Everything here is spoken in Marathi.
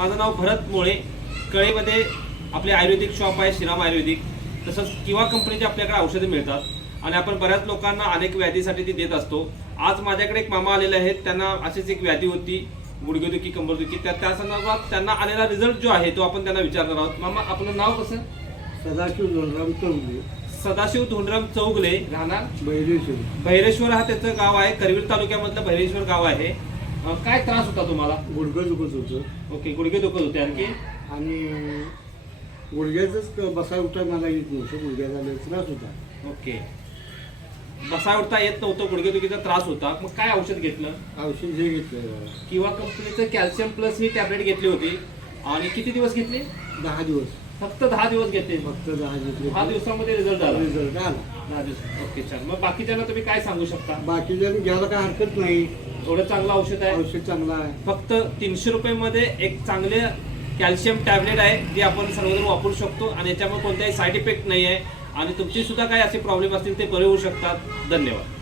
माझं नाव भरत मोळे. कळेमध्ये आपले आयुर्वेदिक शॉप आहे श्रीराम आयुर्वेदिक. तसंच किवा कंपनीचे आपल्याकडे औषधे मिळतात आणि आपण बऱ्याच लोकांना अनेक व्याधीसाठी ती देत असतो. आज माझ्याकडे एक मामा आलेले आहेत, त्यांना अशीच एक व्याधी होती, गुडघेदुखी कंबरदुखी. त्या संदर्भात त्यांना आलेला रिझल्ट जो आहे तो आपण त्यांना विचारणार आहोत. मामा, आपलं नाव कसं? सदाशिव धोंडराम चौगले, सदाशिव धोंडराम चौगले, राहणार बहिरेश्वर. भैरेश्वर हा त्याचं गाव आहे. करवीर तालुक्यामधलं भैरेश्वर गाव आहे. काय त्रास होता तुम्हाला? गुडघं दुखत होतं. ओके, गुडघे दुखत होते. आणखी आणि गुडघ्याचंच बसा उठा मला येत नव्हतं. गुडघ्याचा लय त्रास होता. ओके, बसा उठता येत नव्हतं, गुडघेदुखीचा त्रास होता. मग काय औषध घेतलं? औषध जे घेतलं किवा कंपनीचं कॅल्शियम प्लस ही टॅबलेट घेतली होती. आणि किती दिवस घेतले? 10 दिवस. फक्त 10 दिवस घेतले. फक्त 10 घेतले. 10 दिवसामध्ये रिझल्ट आला. रिझल्ट आला. 10 दिवस. ओके, छान. मग बाकीच्यांना तुम्ही काय सांगू शकता? बाकीच्या घ्यायला काय हरकत नाही. एवढं चांगलं औषध आहे. औषध चांगलं आहे. फक्त 300 रुपये एक चांगले कॅल्शियम टॅबलेट आहे, जे आपण सर्वजण वापरू शकतो आणि याच्यामुळे कोणताही साईड इफेक्ट नाही आहे. आणि तुमची सुद्धा काही असे प्रॉब्लेम असतील ते बरे होऊ शकतात. धन्यवाद.